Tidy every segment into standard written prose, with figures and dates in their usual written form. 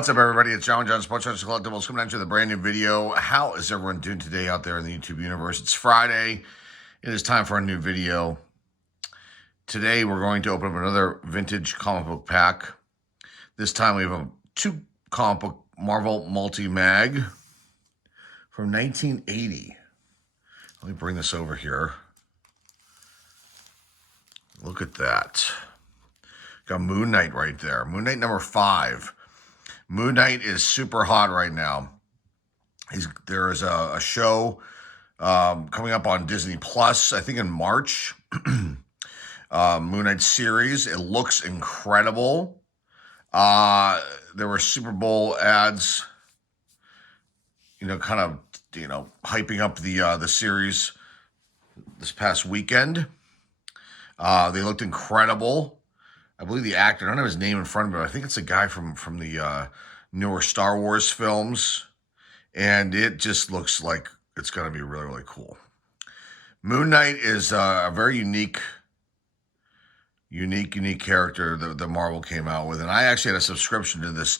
What's up, everybody? It's John Sports Collectibles coming at you with a brand new video. How is everyone doing today out there in the YouTube universe? It's Friday. It is time for a new video. Today, we're going to open up another vintage comic book pack. This time, we have two comic book Marvel multi-mag from 1980. Let me bring this over here. Look at that. Got Moon Knight right there. Moon Knight number 5. Moon Knight is super hot right now. There is a show coming up on Disney Plus, I think in March. Moon Knight series. It looks incredible. There were Super Bowl ads, kind of, hyping up the series this past weekend. They looked incredible. I believe the actor, I don't have his name in front of me, but I think it's a guy from the newer Star Wars films. And it just looks like it's going to be really, really cool. Moon Knight is a very unique character that Marvel came out with. And I actually had a subscription to this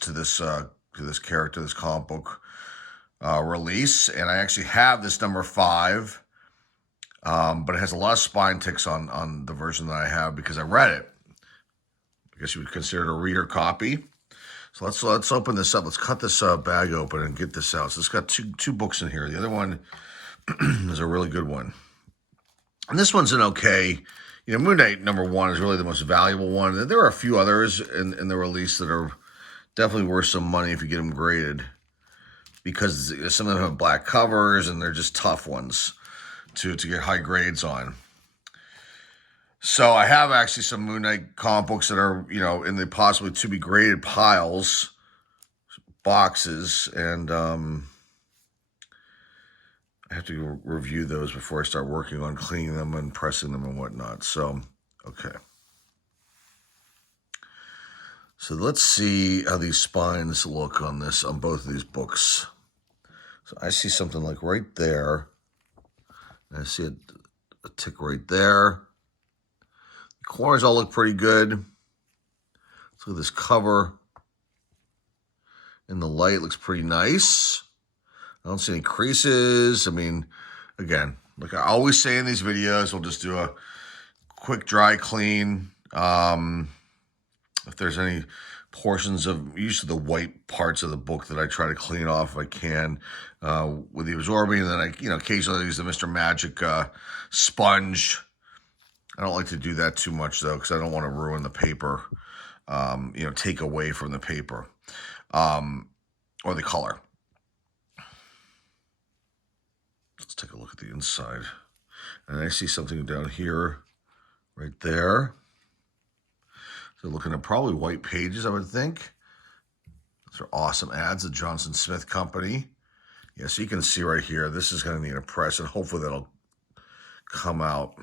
character, this comic book release. And I actually have this number 5. But it has a lot of spine ticks on the version that I have because I read it. I guess you would consider it a reader copy. So let's open this up. Let's cut this bag open and get this out. So it's got two books in here. The other one is a really good one. And this one's an okay. Moon Knight number 1 is really the most valuable one. There are a few others in the release that are definitely worth some money if you get them graded. Because some of them have black covers and they're just tough ones to get high grades on. So I have actually some Moon Knight comic books that are, in the possibly to be graded piles, boxes, and I have to review those before I start working on cleaning them and pressing them and whatnot. So, okay. So let's see how these spines look on both of these books. So I see something like right there. I see a tick right there. The corners all look pretty good. Let's look at this cover. In the light, looks pretty nice. I don't see any creases. I mean, again, like I always say in these videos, we'll just do a quick dry clean. If there's any portions of usually the white parts of the book that I try to clean off if I can with the absorbing, and then I occasionally use the Mr. Magic sponge. I don't like to do that too much though because I don't want to ruin the paper, take away from the paper or the color. Let's take a look at the inside, and I see something down here right there. So looking at probably white pages, I would think. Those are awesome ads, the Johnson Smith Company. Yeah, so you can see right here, this is going to need a press, and hopefully that'll come out.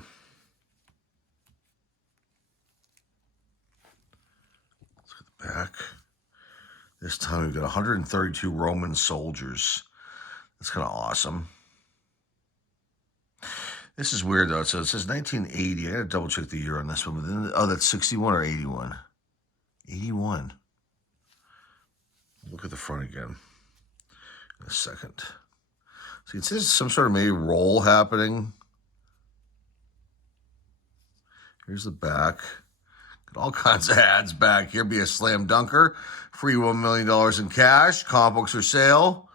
Let's look at the back. This time we've got 132 Roman soldiers. That's kind of awesome. This is weird, though. So it says 1980. I got to double check the year on this one. But then, that's 61 or 81. 81. Look at the front again in a second. See, it says some sort of maybe roll happening. Here's the back. Got all kinds of ads back here. Be a slam dunker. Free $1 million in cash. Comic books for sale.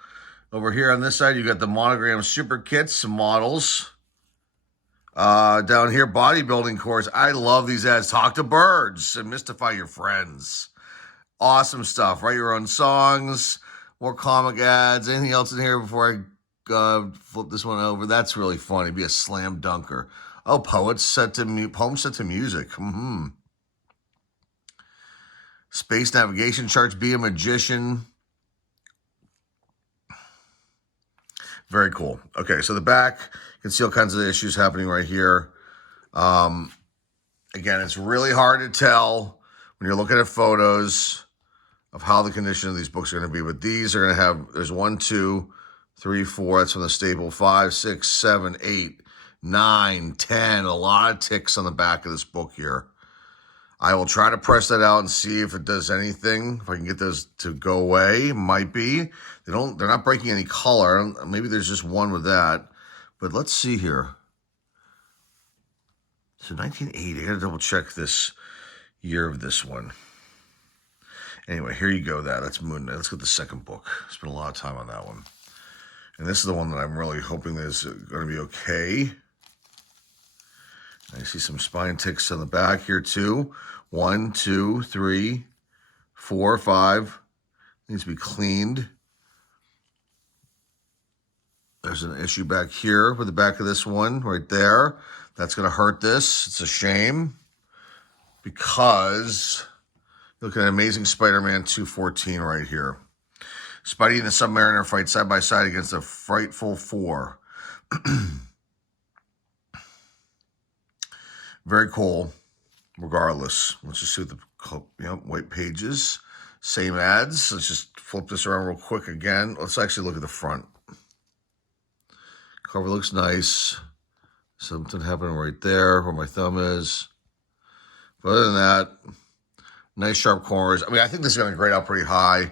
Over here on this side, you got the monogram super kits, some models. Down here, bodybuilding course. I love these ads. Talk to birds and mystify your friends. Awesome stuff. Write your own songs. More comic ads. Anything else in here before I flip this one over? That's really funny. Be a slam dunker. Oh, poems set to music. Space navigation charts. Be a magician. Very cool. Okay, so the back, you can see all kinds of issues happening right here. Again, it's really hard to tell when you're looking at photos of how the condition of these books are going to be. But these are going to have, there's 1, 2, 3, 4. That's from the staple. 5, 6, 7, 8, 9, 10. A lot of ticks on the back of this book here. I will try to press that out and see if it does anything. If I can get those to go away, might be. They're not breaking any color. Maybe there's just one with that. But let's see here. So 1980, I gotta double check this year of this one. Anyway, here you go. That's Moon Knight. Let's get the second book. Spent a lot of time on that one. And this is the one that I'm really hoping is going to be okay. I see some spine ticks on the back here too. 1, 2, 3, 4, 5. Needs to be cleaned. There's an issue back here with the back of this one right there. That's going to hurt this. It's a shame because look at Amazing Spider-Man 214 right here. Spidey and the Submariner fight side by side against the Frightful Four. Very cool. Regardless, let's just see what the white pages, same ads. Let's just flip this around real quick again. Let's actually look at the front. Cover looks nice. Something happening right there where my thumb is. But other than that, nice sharp corners. I mean, I think this is going to grade out pretty high.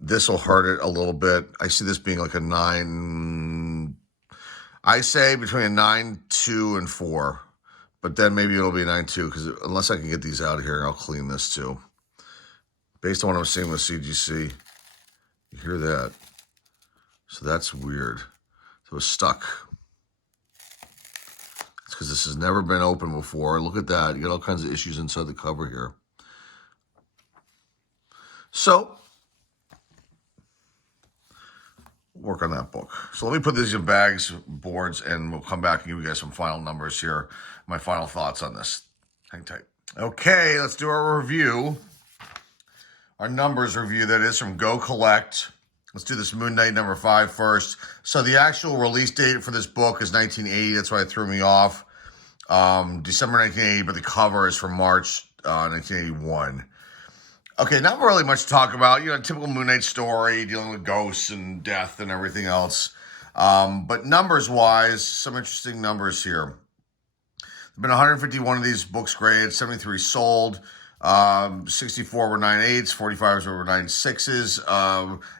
This will hurt it a little bit. I see this being like a 9. I say between a 9.2 and 4. But then maybe it'll be a 9.2 because unless I can get these out of here, I'll clean this too. Based on what I'm seeing with CGC, you hear that. So that's weird. So it's stuck. It's because this has never been open before. Look at that. You got all kinds of issues inside the cover here. So, work on that book. So let me put these in bags, boards, and we'll come back and give you guys some final numbers here. My final thoughts on this. Hang tight. Okay, let's do our review. Our numbers review, that is, from Go Collect. Let's do this Moon Knight number 5 first. So the actual release date for this book is 1980. That's why it threw me off. December 1980, but the cover is from March 1981. Okay, not really much to talk about. Typical Moon Knight story, dealing with ghosts and death and everything else. But numbers-wise, some interesting numbers here. There have been 151 of these books graded, 73 sold. 64 were 9.8s, 45s were 9.6s.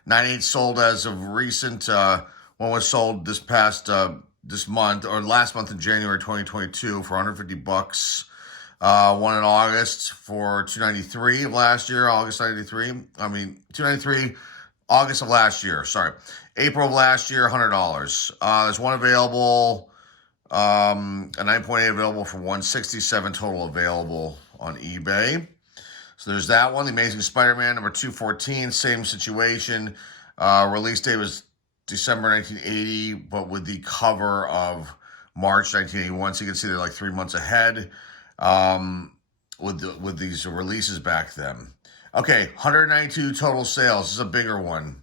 9.8 sold as of recent. One was sold this month, or last month in January 2022 for $150. One in August for $293 of last year, August 93. $293, August of last year, sorry. April of last year, $100. There's one available, a 9.8 available for $167 total available on eBay. So there's that one. The Amazing Spider-Man number 214, same situation. Release date was December 1980, but with the cover of March 1981. So you can see they're like 3 months ahead with these releases back then. Okay, 192 total sales. This is a bigger one.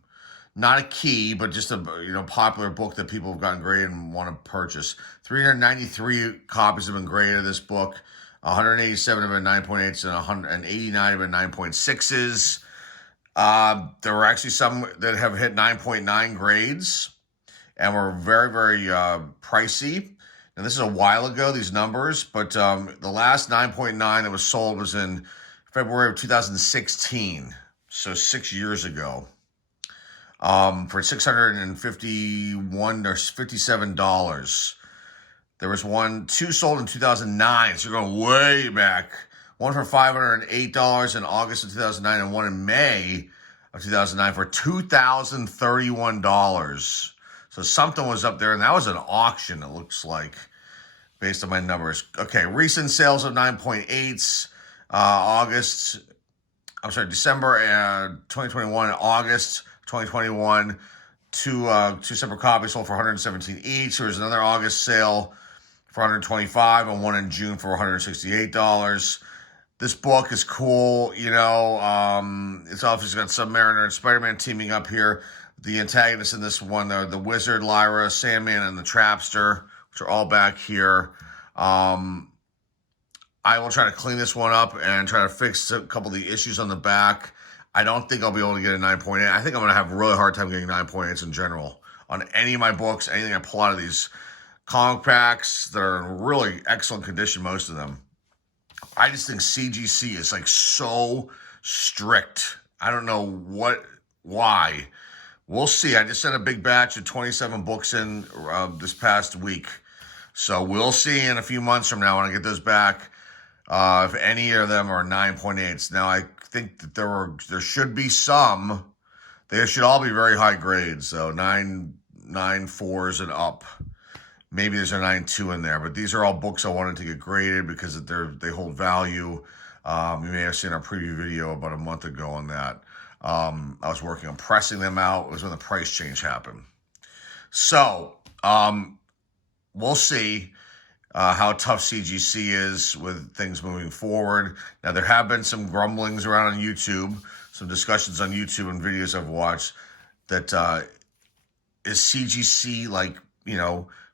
Not a key, but just a popular book that people have gotten graded and want to purchase. 393 copies have been graded of this book. 187 have been 9.8s and 189 have been 9.6s. There were actually some that have hit 9.9 grades and were very, very pricey. And this is a while ago, these numbers, but the last 9.9 that was sold was in February of 2016, so 6 years ago, for $651 or $57. There was two sold in 2009, so you're going way back. One for $508 in August of 2009 and one in May of 2009 for $2,031. So something was up there, and that was an auction, it looks like, based on my numbers. Okay, recent sales of 9.8s, December 2021 and August 2021. Two separate copies sold for $117 each. There was another August sale for $125 and one in June for $168. This book is cool, it's obviously got Submariner and Spider-Man teaming up here. The antagonists in this one are the Wizard, Lyra, Sandman, and the Trapster, which are all back here. I will try to clean this one up and try to fix a couple of the issues on the back. I don't think I'll be able to get a 9.8. I think I'm going to have a really hard time getting 9.8s in general on any of my books, anything I pull out of these comic packs. They're in really excellent condition, most of them. I just think CGC is like so strict. I don't know why. We'll see. I just sent a big batch of 27 books in this past week. So we'll see in a few months from now when I get those back if any of them are 9.8s. Now, I think that there should be some. They should all be very high grades. So 9.4s and up. Maybe there's a 9.2 in there. But these are all books I wanted to get graded because they hold value. You may have seen our preview video about a month ago on that. I was working on pressing them out. It was when the price change happened. So, we'll see how tough CGC is with things moving forward. Now, there have been some grumblings around on YouTube, some discussions on YouTube and videos I've watched that is CGC like,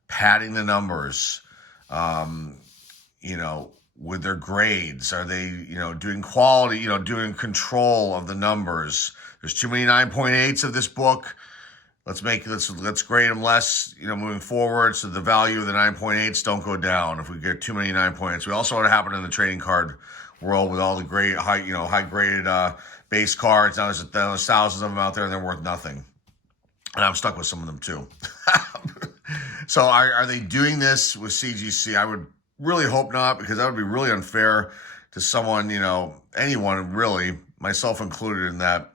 padding the numbers, with their grades? Are they, doing quality, doing control of the numbers? There's too many 9.8s of this book. Let's grade them less, moving forward, so the value of the 9.8s don't go down if we get too many 9.8s. We also what happened in the trading card world with all the high graded base cards. Now there's thousands of them out there and they're worth nothing. And I'm stuck with some of them too. So are they doing this with CGC? I would really hope not, because that would be really unfair to someone, anyone really, myself included in that.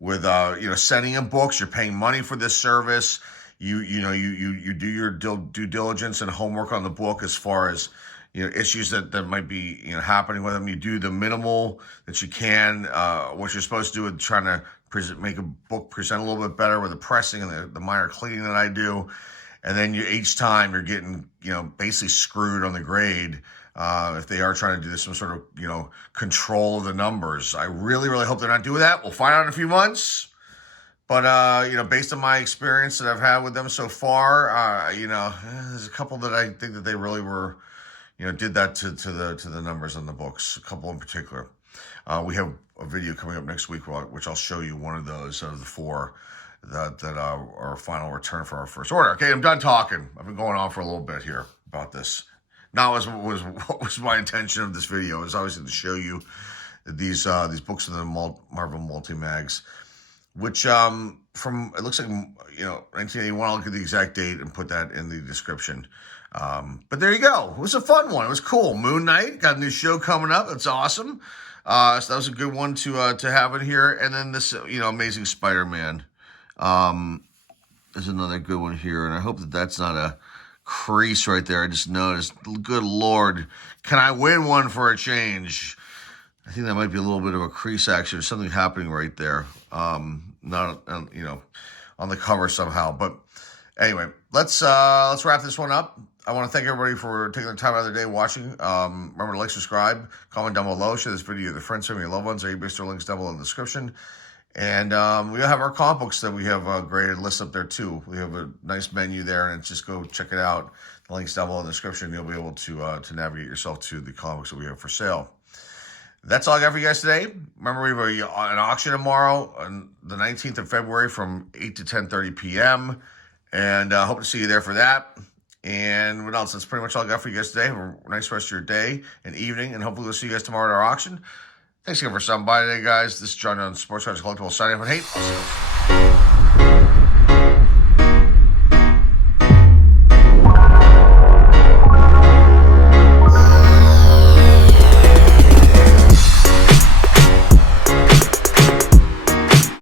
With sending in books, you're paying money for this service. You do your due diligence and homework on the book as far as issues that might be happening with them. You do the minimal that you can. What you're supposed to do with trying to make a book present a little bit better with the pressing and the minor cleaning that I do, and then each time you're getting basically screwed on the grade. If they are trying to do some sort of, control of the numbers. I really, really hope they're not doing that. We'll find out in a few months. But, based on my experience that I've had with them so far, there's a couple that I think that they really were, did that to the numbers on the books, a couple in particular. We have a video coming up next week, which I'll show you one of those out of the four that are our final return for our first order. Okay, I'm done talking. I've been going on for a little bit here about this. Now, what was my intention of this video is obviously to show you these books in the Marvel multi-mags, which from it looks like 1981. I'll look at the exact date and put that in the description. But there you go. It was a fun one. It was cool. Moon Knight got a new show coming up. That's awesome. So that was a good one to have in here. And then this Amazing Spider-Man is another good one here. And I hope that that's not a crease right there. I just noticed. Good Lord. Can I win one for a change? I think that might be a little bit of a crease action. There's something happening right there. Not, on the cover somehow. But anyway, let's wrap this one up. I want to thank everybody for taking the time out of their day watching. Remember to like, subscribe, comment down below, share this video with your friends, family, and loved ones. Our eBay store links down below in the description. And we have our comic books that we have graded lists up there too. We have a nice menu there, and just go check it out. The link's down below in the description. You'll be able to navigate yourself to the comic books that we have for sale. That's all I got for you guys today. Remember, we have an auction tomorrow on the 19th of February from 8 to 10:30 p.m. And hope to see you there for that. And what else? That's pretty much all I got for you guys today. Have a nice rest of your day and evening, and hopefully we'll see you guys tomorrow at our auction. Thanks again for stopping by today, guys. This is John on Sports Cards Collectible signing off, and hey, I'll see you.